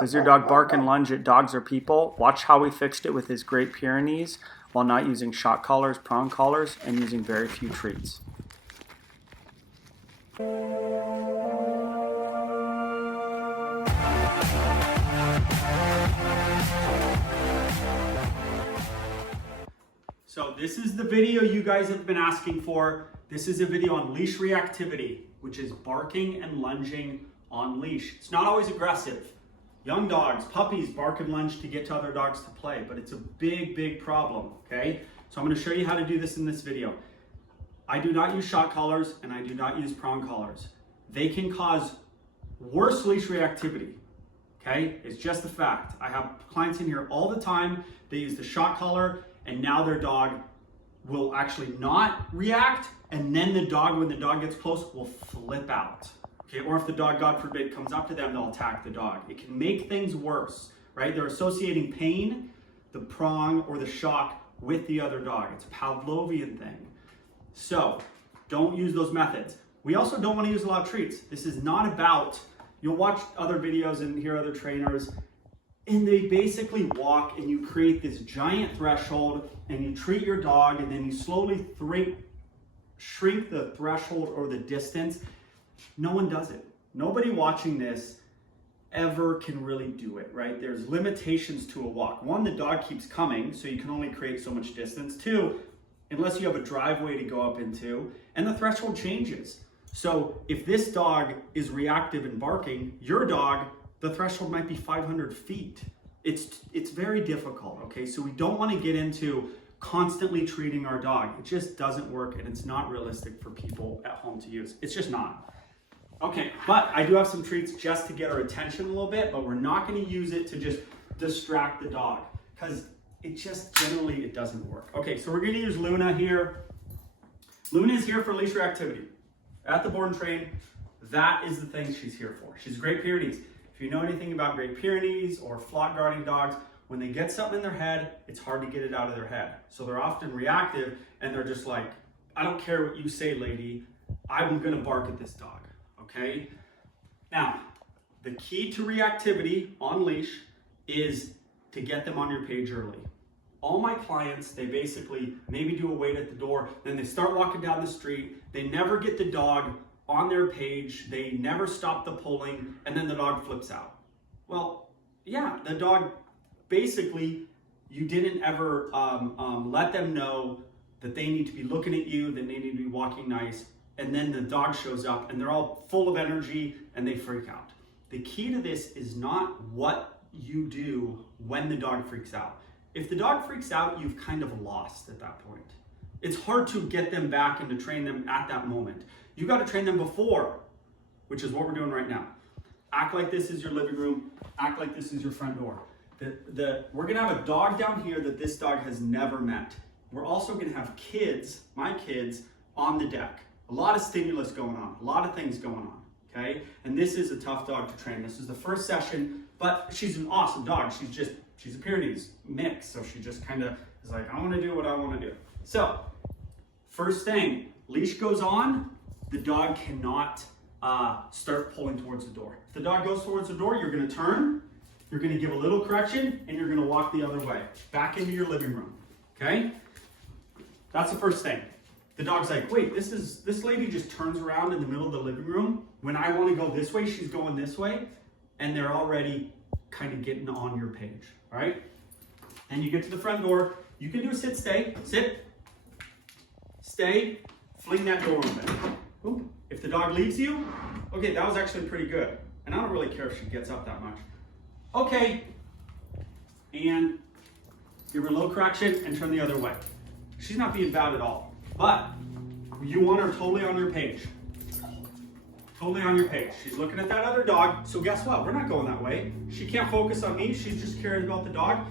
Does your dog bark and lunge at dogs or people? Watch how we fixed it with his Great Pyrenees while not using shock collars, prong collars, and using very few treats. So this is the video you guys have been asking for. This is a video on leash reactivity, which is barking and lunging on leash. It's not always aggressive. Young dogs, puppies bark and lunge to get to other dogs to play, but it's a big, big problem, okay? So I'm gonna show you how to do this in this video. I do not use shock collars and I do not use prong collars. They can cause worse leash reactivity, okay? It's just a fact. I have clients in here all the time. They use the shock collar and now their dog will actually not react, and then the dog, when the dog gets close, will flip out. Okay, or if the dog, God forbid, comes up to them, they'll attack the dog. It can make things worse, right? They're associating pain, the prong or the shock, with the other dog. It's a Pavlovian thing. So don't use those methods. We also don't want to use a lot of treats. This is not about, you'll watch other videos and hear other trainers, and they basically walk and you create this giant threshold and you treat your dog and then you slowly shrink the threshold or the distance. No one does it. Nobody watching this ever can really do it, right? There's limitations to a walk. One, the dog keeps coming, so you can only create so much distance. Two, unless you have a driveway to go up into, and the threshold changes. So if this dog is reactive and barking, your dog, the threshold might be 500 feet. It's very difficult, okay? So we don't want to get into constantly treating our dog. It just doesn't work, and it's not realistic for people at home to use. It's just not. Okay, but I do have some treats just to get our attention a little bit, but we're not going to use it to just distract the dog because it just generally, it doesn't work. Okay, so we're going to use Luna here. Luna is here for leash reactivity. At the board and train, that is the thing she's here for. She's Great Pyrenees. If you know anything about Great Pyrenees or flock guarding dogs, when they get something in their head, it's hard to get it out of their head. So they're often reactive and they're just like, I don't care what you say, lady, I'm going to bark at this dog. Okay? Now, the key to reactivity on leash is to get them on your page early. All my clients, they basically maybe do a wait at the door, then they start walking down the street, they never get the dog on their page, they never stop the pulling, and then the dog flips out. Well, yeah, the dog, basically, you didn't ever let them know that they need to be looking at you, that they need to be walking nice, and then the dog shows up and they're all full of energy and they freak out. The key to this is not what you do when the dog freaks out. If the dog freaks out, you've kind of lost at that point. It's hard to get them back and to train them at that moment. You got to train them before, which is what we're doing right now. Act like this is your living room. Act like this is your front door. We're going to have a dog down here that this dog has never met. We're also going to have kids, my kids, on the deck. A lot of stimulus going on, a lot of things going on, okay? And this is a tough dog to train. This is the first session, but she's an awesome dog. She's a Pyrenees mix, so she just kind of is like, I want to do what I want to do. So, first thing, leash goes on, the dog cannot start pulling towards the door. If the dog goes towards the door, you're going to turn, you're going to give a little correction, and you're going to walk the other way, back into your living room, okay? That's the first thing. The dog's like, wait, this lady just turns around in the middle of the living room. When I want to go this way, she's going this way, and they're already kind of getting on your page, all right? And you get to the front door, you can do a sit, stay, fling that door open. Ooh. If the dog leaves you, okay, that was actually pretty good. And I don't really care if she gets up that much. Okay, and give her a little correction and turn the other way. She's not being bad at all, but you want her totally on your page. Totally on your page. She's looking at that other dog, so guess what? We're not going that way. She can't focus on me, she's just caring about the dog.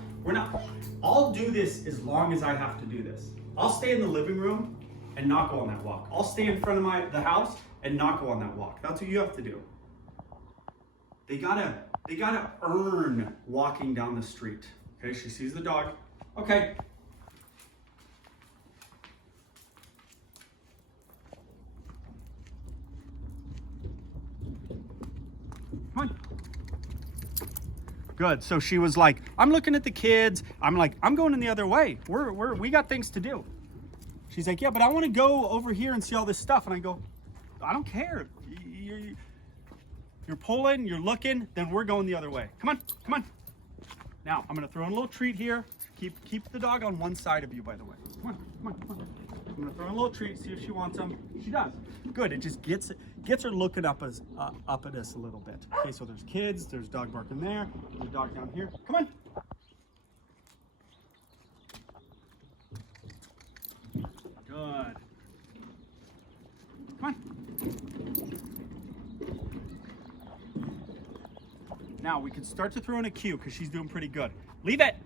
I'll do this as long as I have to do this. I'll stay in the living room and not go on that walk. I'll stay in front of the house and not go on that walk. That's what you have to do. They gotta earn walking down the street. Okay, she sees the dog. Okay. Come on. Good. So she was like, I'm looking at the kids. I'm like, I'm going in the other way. We got things to do. She's like, yeah, but I want to go over here and see all this stuff. And I go, I don't care. You're pulling, you're looking, then we're going the other way. Come on, come on. Now, I'm going to throw in a little treat here. Keep the dog on one side of you, by the way. Come on, come on, come on. I'm going to throw in a little treat, see if she wants some. She does. Good. It just gets her looking up at us a little bit. Okay, so there's kids, there's dog barking there, there's a dog down here. Come on. Good. Come on. Now we can start to throw in a cue because she's doing pretty good. Leave it.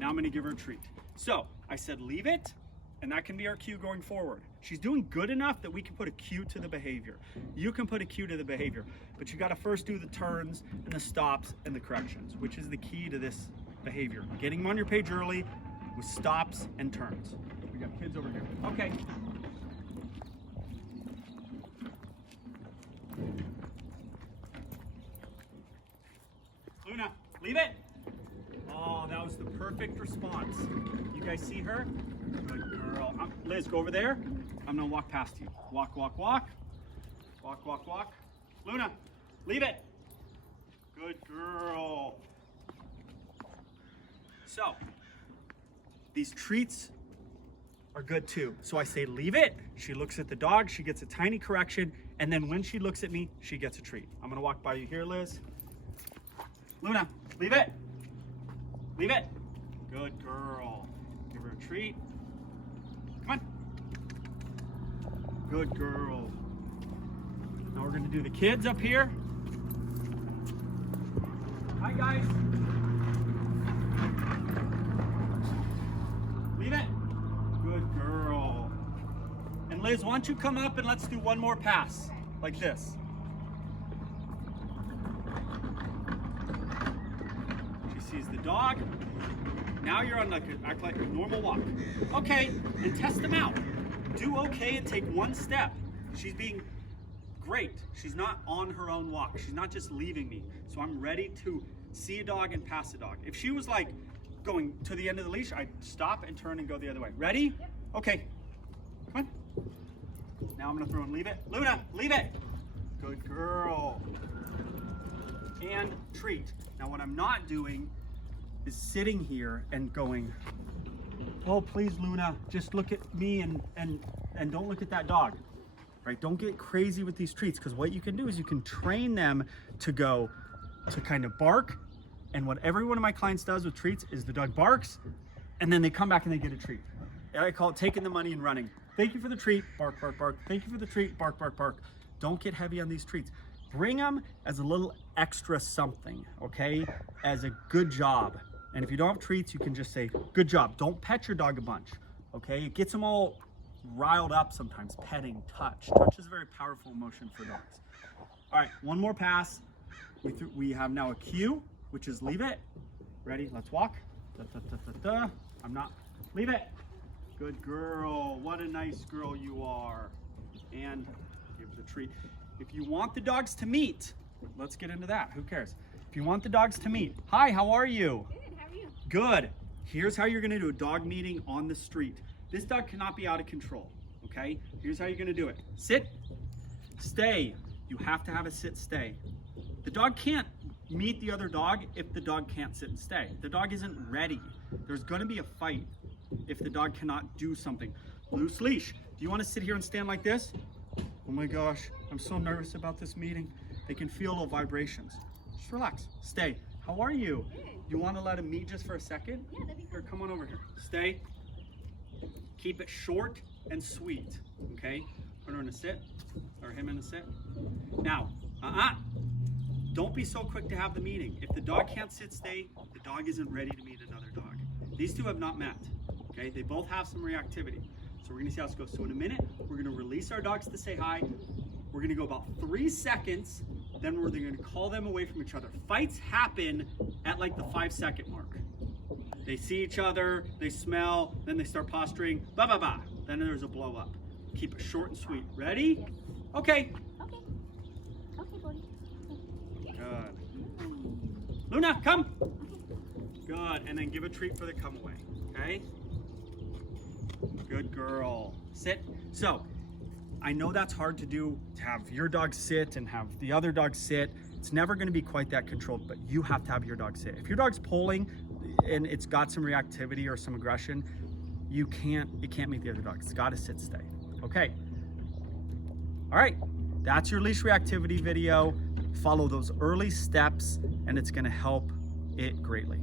Now I'm going to give her a treat. So I said leave it, and that can be our cue going forward. She's doing good enough that we can put a cue to the behavior. You can put a cue to the behavior, but you got to first do the turns and the stops and the corrections, which is the key to this behavior. Getting them on your page early with stops and turns. We got kids over here. Okay. Luna, leave it. Oh, that was the perfect response. You guys see her? Good girl. Liz, go over there. I'm gonna walk past you. Walk, walk, walk. Walk, walk, walk. Luna, leave it. Good girl. So, these treats are good too. So I say leave it. She looks at the dog, she gets a tiny correction, and then when she looks at me, she gets a treat. I'm gonna walk by you here, Liz. Luna, leave it. Leave it. Good girl. Give her a treat. Come on. Good girl. Now we're going to do the kids up here. Hi, guys. Leave it. Good girl. And Liz, why don't you come up and let's do one more pass like this. Sees the dog. Now you're on act like a normal walk. Okay, and test them out. Do okay and take one step. She's being great. She's not on her own walk. She's not just leaving me. So I'm ready to see a dog and pass a dog. If she was like going to the end of the leash, I'd stop and turn and go the other way. Ready? Yep. Okay. Come on. Now I'm gonna throw and leave it. Luna, leave it. Good girl. And treat. Now what I'm not doing is sitting here and going, oh please Luna, just look at me and don't look at that dog, right? Don't get crazy with these treats, because what you can do is you can train them to go to kind of bark, and what every one of my clients does with treats is the dog barks and then they come back and they get a treat. And I call it taking the money and running. Thank you for the treat, bark, bark, bark. Thank you for the treat, bark, bark, bark. Don't get heavy on these treats. Bring them as a little extra something, okay? As a good job. And if you don't have treats, you can just say, good job. Don't pet your dog a bunch, okay? It gets them all riled up sometimes. Petting, touch. Touch is a very powerful emotion for dogs. All right, one more pass. We have now a cue, which is leave it. Ready? Let's walk. Da, da, da, da, da. I'm not. Leave it. Good girl. What a nice girl you are. And give the treat. If you want the dogs to meet, let's get into that. Who cares? If you want the dogs to meet, hi, how are you? Good, how are you? Good. Here's how you're gonna do a dog meeting on the street. This dog cannot be out of control, okay? Here's how you're gonna do it. Sit, stay. You have to have a sit, stay. The dog can't meet the other dog if the dog can't sit and stay. The dog isn't ready. There's gonna be a fight if the dog cannot do something. Loose leash. Do you wanna sit here and stand like this? Oh my gosh, I'm so nervous about this meeting. They can feel little vibrations. Just relax, stay. How are you? Good. You wanna let him meet just for a second? Yeah, that'd be Here, cool. come on over here. Stay. Keep it short and sweet, okay? Put her in a sit, or him in a sit. Now, don't be so quick to have the meeting. If the dog can't sit, stay, the dog isn't ready to meet another dog. These two have not met, okay? They both have some reactivity. So we're gonna see how this goes. So in a minute, we're gonna release our dogs to say hi. We're gonna go about 3 seconds, then we're gonna call them away from each other. Fights happen at like the 5-second mark. They see each other, they smell, then they start posturing, ba ba ba. Then there's a blow up. Keep it short and sweet. Ready? Yes. Okay. Okay. Okay, buddy. Good. Luna, come. Good, and then give a treat for the come away, okay? Good girl. Sit. So, I know that's hard to do, to have your dog sit and have the other dog sit. It's never gonna be quite that controlled, but you have to have your dog sit. If your dog's pulling and it's got some reactivity or some aggression, it can't make the other dog. It's gotta sit, stay, okay? All right, that's your leash reactivity video. Follow those early steps and it's gonna help it greatly.